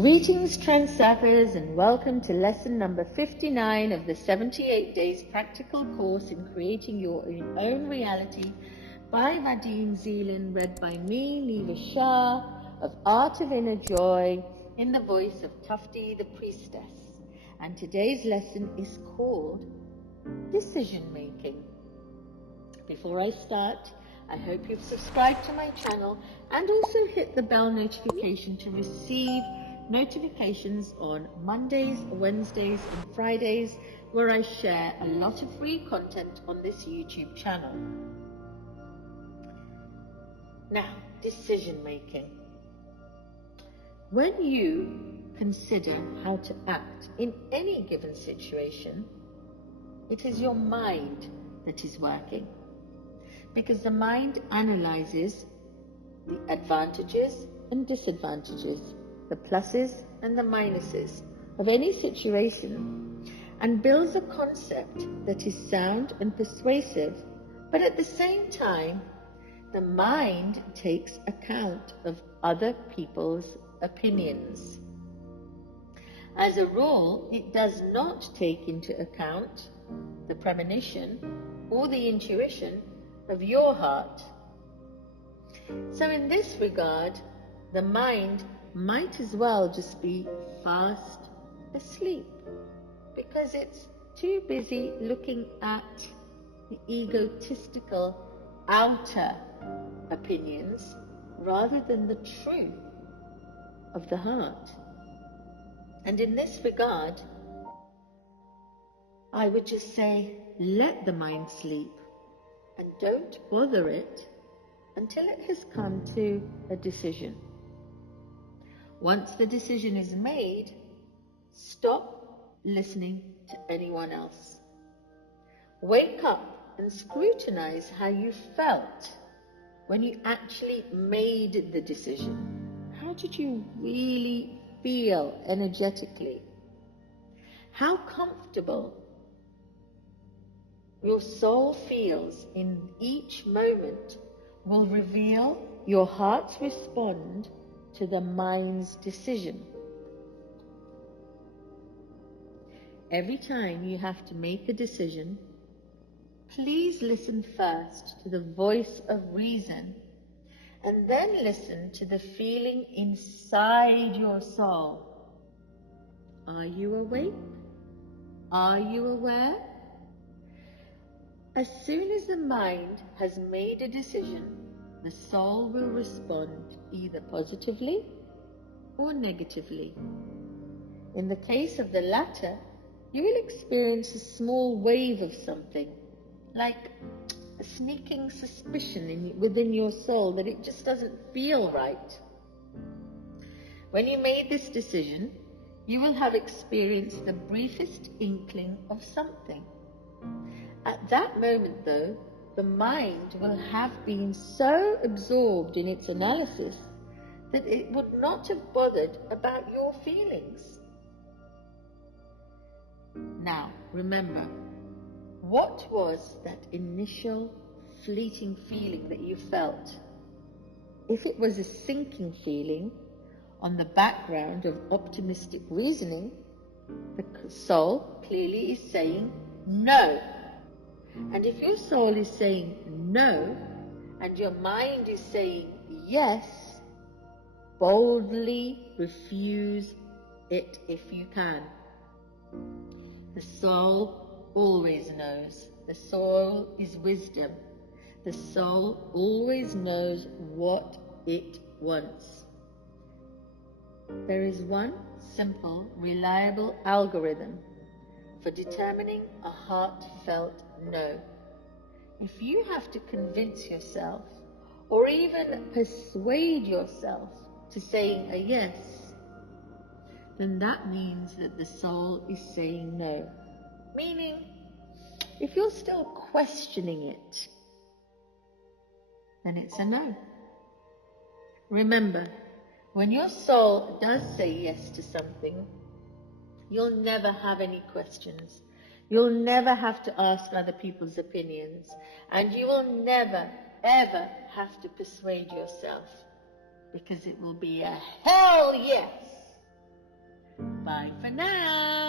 Greetings, Transurfers, and welcome to lesson number 59 of the 78 Days Practical Course in Creating Your Own Reality by Vadim Zeelan, read by me, Niva Shah, of Art of Inner Joy, in the voice of Tufti the Priestess. And today's lesson is called Decision Making. Before I start, I hope you've subscribed to my channel and also hit the bell notification to receive notifications on Mondays, Wednesdays and Fridays, where I share a lot of free content on this YouTube channel. Now, decision making. When you consider how to act in any given situation, it is your mind that is working, because the mind analyzes the advantages and disadvantages, the pluses and the minuses of any situation, and builds a concept that is sound and persuasive, but at the same time, the mind takes account of other people's opinions. As a rule, it does not take into account the premonition or the intuition of your heart. So in this regard, the mind might as well just be fast asleep, because it's too busy looking at the egotistical outer opinions rather than the truth of the heart. And in this regard, I would just say, let the mind sleep and don't bother it until it has come to a decision. Once the decision is made, stop listening to anyone else. Wake up and scrutinize how you felt when you actually made the decision. How did you really feel energetically? How comfortable your soul feels in each moment will reveal your heart's response to the mind's decision. Every time you have to make a decision, please listen first to the voice of reason, and then listen to the feeling inside your soul. Are you awake? Are you aware? As soon as the mind has made a decision, the soul will respond either positively or negatively. In the case of the latter, you will experience a small wave of something, like a sneaking suspicion within your soul that it just doesn't feel right. When you made this decision, you will have experienced the briefest inkling of something. At that moment, though, the mind will have been so absorbed in its analysis that it would not have bothered about your feelings. Now, remember, what was that initial fleeting feeling that you felt? If it was a sinking feeling on the background of optimistic reasoning, the soul clearly is saying no. And if your soul is saying no, and your mind is saying yes, boldly refuse it if you can. The soul always knows. The soul is wisdom. The soul always knows what it wants. There is one simple, reliable algorithm for determining a heartfelt no. If you have to convince yourself or even persuade yourself to saying a yes, then that means that the soul is saying no. Meaning, if you're still questioning it, then it's a no. Remember, when your soul does say yes to something, you'll never have any questions. You'll never have to ask other people's opinions, and you will never, ever have to persuade yourself, because it will be a hell yes. Bye for now.